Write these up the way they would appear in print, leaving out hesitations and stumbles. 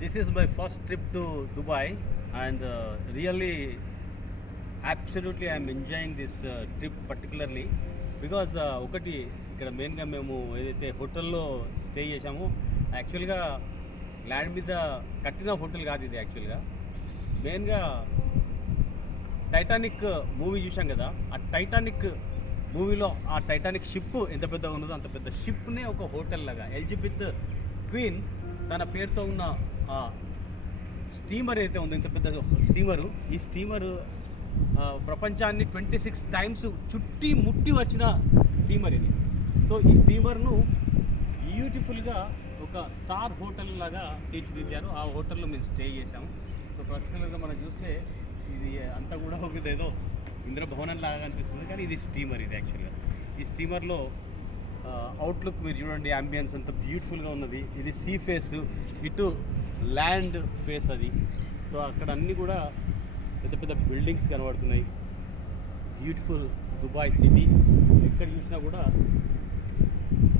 This is my first trip to Dubai, and really, absolutely, I'm enjoying this trip particularly because ఒకటి ఇక్కడ మెయిన్గా మేము ఏదైతే హోటల్లో స్టే చేసామో యాక్చువల్గా ల్యాండ్ మీద కట్టిన హోటల్ కాదు ఇది. యాక్చువల్గా మెయిన్గా టైటానిక్ మూవీ చూసాం కదా, ఆ టైటానిక్ మూవీలో ఆ టైటానిక్ షిప్ ఎంత పెద్దగా ఉన్నదో అంత పెద్ద షిప్నే ఒక హోటల్ లాగా ఎలిజబెత్ క్వీన్ తన పేరుతో ఉన్న ఆ స్టీమర్ అయితే ఉంది, ఇంత పెద్ద స్టీమరు. ఈ స్టీమరు ప్రపంచాన్ని 26 టైమ్స్ చుట్టి ముట్టి వచ్చిన స్టీమర్ ఇది. సో ఈ స్టీమర్ను బ్యూటిఫుల్గా ఒక స్టార్ హోటల్ లాగా తీర్చిదిద్దారు. ఆ హోటల్లో మేము స్టే చేసాము. సో పర్టికులర్గా మనం చూస్తే ఇది అంతా కూడా ఒక ఏదో ఇంద్రభవనం లాగా అనిపిస్తుంది, కానీ ఇది స్టీమర్. ఇది యాక్చువల్గా ఈ స్టీమర్లో అవుట్లుక్ మీరు చూడండి, అంబియన్స్ అంత బ్యూటిఫుల్గా ఉన్నది. ఇది సీ ఫేస్, ఇటు ల్యాండ్ ఫేస్ అది. సో అక్కడ అన్నీ కూడా పెద్ద పెద్ద బిల్డింగ్స్ కనబడుతున్నాయి. బ్యూటిఫుల్ దుబాయ్ సిటీ, ఎక్కడ చూసినా కూడా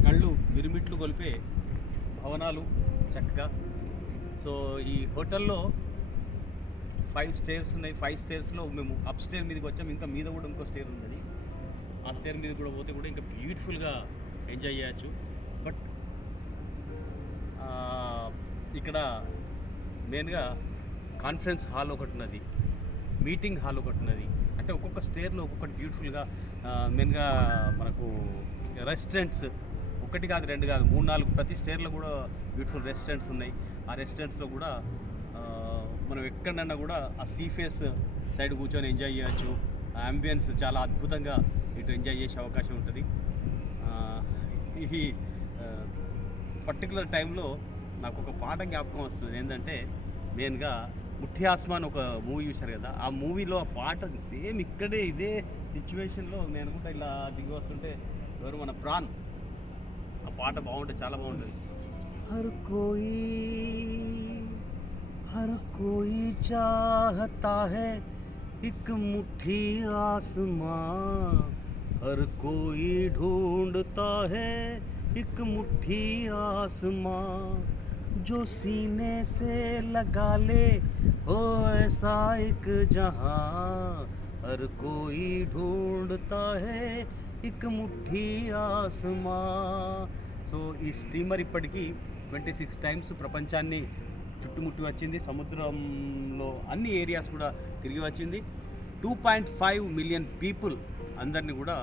కళ్ళు మిరుమిట్లు కొలిపే భవనాలు చక్కగా. సో ఈ హోటల్లో 5 స్టేర్స్ ఉన్నాయి. 5 స్టేర్స్లో మేము అప్ స్టేర్ మీదకి వచ్చాము. ఇంకా మీద కూడా ఇంకో స్టేర్ ఉంది. ఆ స్టేర్ మీద కూడా పోతే కూడా ఇంకా బ్యూటిఫుల్గా ఎంజాయ్ చేయొచ్చు. బట్ ఇక్కడ మెయిన్గా కాన్ఫరెన్స్ హాల్ ఒకటి ఉన్నది, మీటింగ్ హాల్ ఒకటి ఉన్నది. అంటే ఒక్కొక్క స్టేర్లో ఒక్కొక్కటి బ్యూటిఫుల్గా. మెయిన్గా మనకు రెస్టారెంట్స్ ఒకటి కాదు, 2 కాదు, 3, 4 ప్రతి స్టేర్లో కూడా బ్యూటిఫుల్ రెస్టారెంట్స్ ఉన్నాయి. ఆ రెస్టారెంట్స్లో కూడా మనం ఎక్కడన్నా కూడా ఆ సీ ఫేస్ సైడ్ కూర్చొని ఎంజాయ్ చేయొచ్చు. ఆ అంబియన్స్ చాలా అద్భుతంగా ఇటు ఎంజాయ్ చేసే అవకాశం ఉంటుంది. ఈ పర్టికులర్ టైంలో నాకు ఒక పాట జ్ఞాపకం వస్తుంది. ఏంటంటే మెయిన్గా ముఠ్ఠీ ఆస్మాన్ ఒక మూవీ చూశారు కదా, ఆ మూవీలో ఆ పాట సేమ్ ఇక్కడే ఇదే సిచ్యువేషన్లో నేను అనుకుంటా ఇలా దిగి వస్తుంటే ఎవరు మన ప్రాణ్, ఆ పాట బాగుంటుంది, చాలా బాగుంటుంది. हर कोई चाहता है एक मुट्ठी आसमां, हर कोई ढूंढता है एक मुट्ठी आसमां, जो सीने से लगा ले ओ ऐसा एक जहां, हर कोई ढूंढता है एक मुट्ठी आसमां. సో ఈ స్టీమర్ ఇప్పటికీ 26 టైమ్స్ ప్రపంచాన్ని చుట్టుముట్టి వచ్చింది. సముద్రంలో అన్ని ఏరియాస్ కూడా తిరిగి వచ్చింది. 2.5 మిలియన్ పీపుల్ అందరినీ కూడా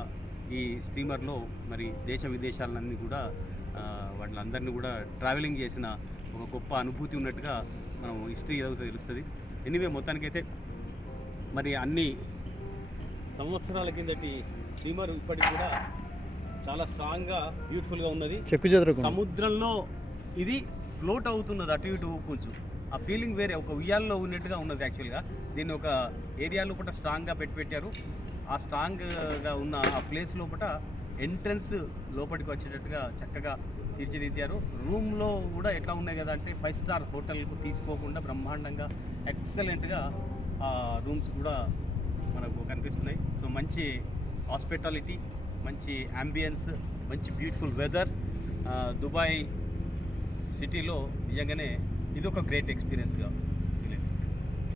ఈ స్టీమర్లో మరి దేశ విదేశాలన్నీ కూడా వాళ్ళందరినీ కూడా ట్రావెలింగ్ చేసిన ఒక గొప్ప అనుభూతి ఉన్నట్టుగా మనం హిస్టరీ ఏదైతే తెలుస్తుంది. ఎనీవే మొత్తానికైతే మరి అన్ని సంవత్సరాల కిందటి స్టీమర్ ఇప్పటికి కూడా చాలా స్ట్రాంగ్గా బ్యూటిఫుల్గా ఉన్నది. సముద్రంలో ఇది ఫ్లోట్ అవుతున్నది, అటు ఇటు కొంచెం ఆ ఫీలింగ్ వేరే, ఒక ఉయ్యాల్లో ఉన్నట్టుగా ఉన్నది. యాక్చువల్గా దీన్ని ఒక ఏరియా లోపల స్ట్రాంగ్గా పెట్టారు. ఆ స్ట్రాంగ్గా ఉన్న ఆ ప్లేస్ లోపల ఎంట్రన్స్ లోపలికి వచ్చేటట్టుగా చక్కగా తీర్చిదిద్దారు. రూమ్లో కూడా ఎట్లా ఉన్నాయి కదా అంటే 5 స్టార్ హోటల్కు తీసుకోకుండా బ్రహ్మాండంగా ఎక్సలెంట్గా ఆ రూమ్స్ కూడా మనకు కనిపిస్తున్నాయి. సో మంచి హాస్పిటాలిటీ, మంచి అంబియన్స్, మంచి బ్యూటిఫుల్ వెదర్. దుబాయ్ సిటీలో నిజంగానే ఇది ఒక గ్రేట్ ఎక్స్పీరియన్స్గా